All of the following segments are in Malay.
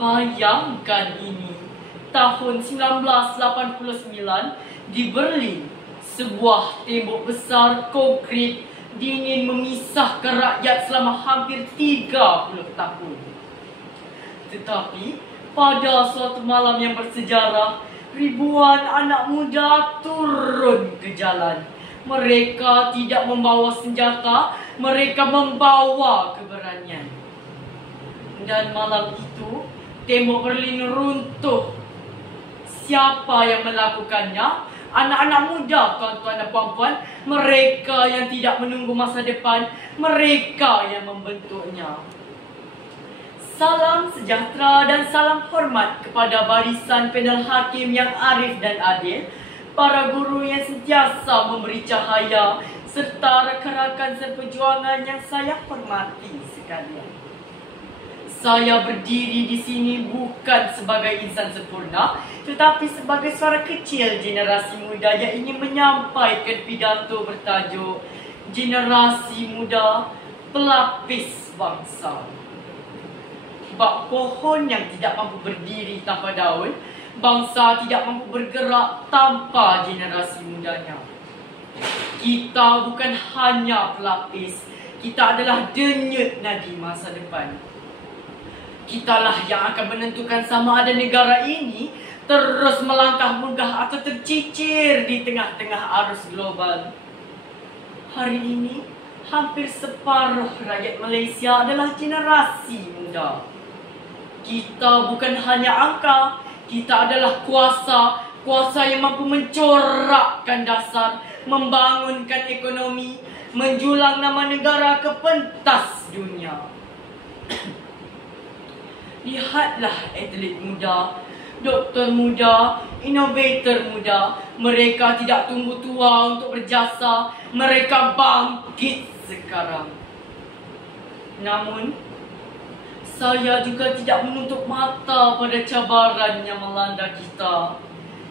Bayangkan ini, tahun 1989 di Berlin, sebuah tembok besar konkrit dingin memisahkan rakyat selama hampir 30 tahun. Tetapi pada suatu malam yang bersejarah, ribuan anak muda turun ke jalan. Mereka tidak membawa senjata, mereka membawa keberanian. Dan malam itu, tembok Berlin runtuh. Siapa yang melakukannya? Anak-anak muda, tuan-tuan dan puan-puan. Mereka yang tidak menunggu masa depan, mereka yang membentuknya. Salam sejahtera dan salam hormat kepada barisan panel hakim yang arif dan adil, para guru yang sentiasa memberi cahaya, serta rakan-rakan seperjuangan yang saya hormati sekalian. Saya berdiri di sini bukan sebagai insan sempurna, tetapi sebagai suara kecil generasi muda yang ingin menyampaikan pidato bertajuk Generasi Muda Pelapis Bangsa. Bak pohon yang tidak mampu berdiri tanpa daun, bangsa tidak mampu bergerak tanpa generasi mudanya. Kita bukan hanya pelapis, kita adalah denyut nadi masa depan. Kitalah yang akan menentukan sama ada negara ini terus melangkah megah atau tercicir di tengah-tengah arus global. Hari ini, hampir separuh rakyat Malaysia adalah generasi muda. Kita bukan hanya angka, kita adalah kuasa. Kuasa yang mampu mencorakkan dasar, membangunkan ekonomi, menjulang nama negara ke pentas dunia. Lihatlah atlet muda, doktor muda, inovator muda. Mereka tidak tunggu tua untuk berjasa. Mereka bangkit sekarang. Namun, saya juga tidak menutup mata pada cabaran yang melanda kita.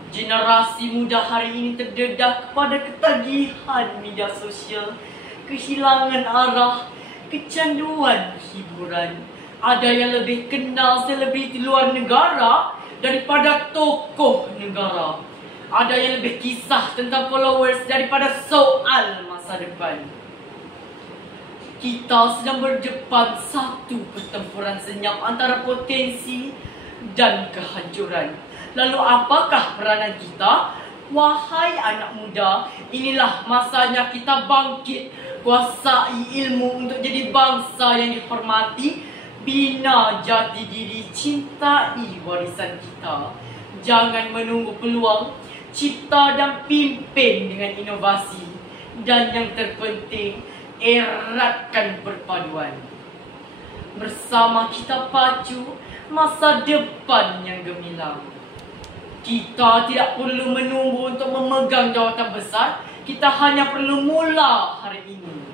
Generasi muda hari ini terdedah kepada ketagihan media sosial, kehilangan arah, kecanduan hiburan. Ada yang lebih kenal selebriti luar negara daripada tokoh negara. Ada yang lebih kisah tentang followers daripada soal masa depan. Kita sedang berdepan satu pertempuran senyap antara potensi dan kehancuran. Lalu apakah peranan kita? Wahai anak muda, inilah masanya kita bangkit, kuasai ilmu untuk jadi bangsa yang dihormati. Bina jati diri, cintai warisan kita. Jangan menunggu peluang, cipta dan pimpin dengan inovasi. Dan yang terpenting, eratkan perpaduan. Bersama kita pacu masa depan yang gemilang. Kita tidak perlu menunggu untuk memegang jawatan besar. Kita hanya perlu mula hari ini.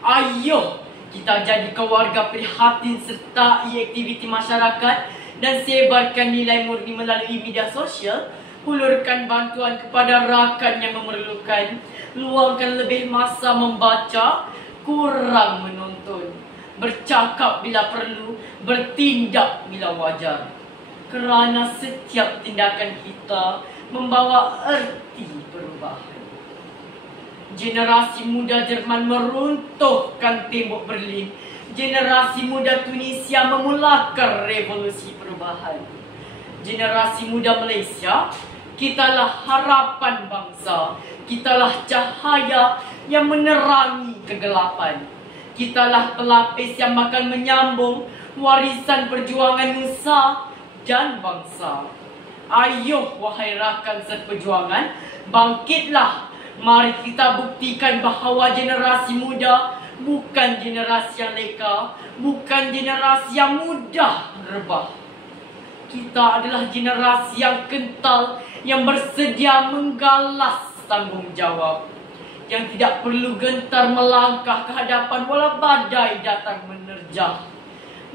Ayo kita jadi keluarga prihatin sertai aktiviti masyarakat dan sebarkan nilai murni melalui media sosial. Hulurkan bantuan kepada rakan yang memerlukan. Luangkan lebih masa membaca, kurang menonton. Bercakap bila perlu, bertindak bila wajar. Kerana setiap tindakan kita membawa erti perubahan. Generasi muda Jerman meruntuhkan tembok Berlin. Generasi muda Tunisia memulakan revolusi perubahan. Generasi muda Malaysia, kitalah harapan bangsa. Kitalah cahaya yang menerangi kegelapan. Kitalah pelapis yang bakal menyambung warisan perjuangan nusa dan bangsa. Ayo wahai rakan seperjuangan, bangkitlah. Mari kita buktikan bahawa generasi muda bukan generasi yang leka, bukan generasi yang mudah rebah. Kita adalah generasi yang kental, yang bersedia menggalas tanggungjawab, yang tidak perlu gentar melangkah ke hadapan walau badai datang menerjah.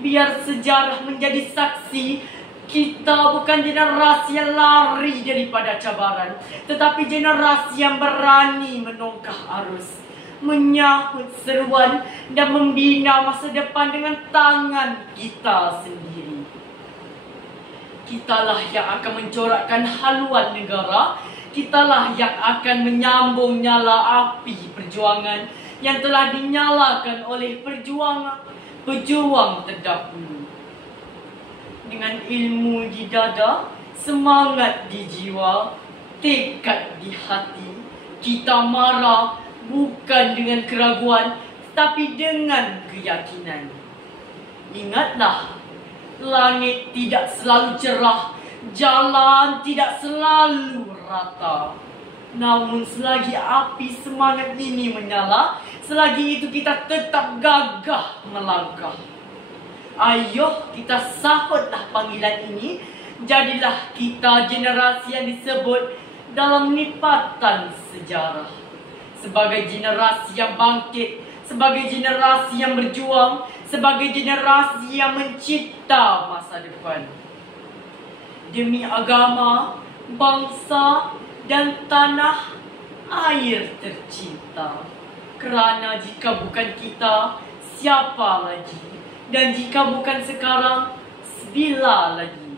Biar sejarah menjadi saksi. Kita bukan generasi yang lari daripada cabaran, tetapi generasi yang berani menongkah arus, menyahut seruan dan membina masa depan dengan tangan kita sendiri. Kitalah yang akan mencorakkan haluan negara. Kitalah yang akan menyambung nyala api perjuangan yang telah dinyalakan oleh pejuang terdahulu. Dengan ilmu di dada, semangat di jiwa, tekad di hati, kita marah bukan dengan keraguan, tapi dengan keyakinan. Ingatlah, langit tidak selalu cerah, jalan tidak selalu rata. Namun selagi api semangat ini menyala, selagi itu kita tetap gagah melangkah. Ayo kita sahutlah panggilan ini. Jadilah kita generasi yang disebut dalam nipatan sejarah sebagai generasi yang bangkit, sebagai generasi yang berjuang, sebagai generasi yang mencipta masa depan. Demi agama, bangsa dan tanah air tercipta. Kerana jika bukan kita, siapa lagi? Dan jika bukan sekarang, bila lagi?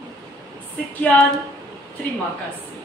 Sekian, terima kasih.